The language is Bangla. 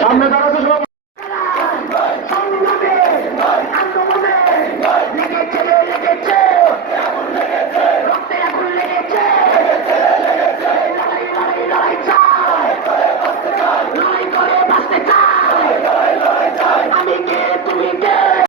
সামনে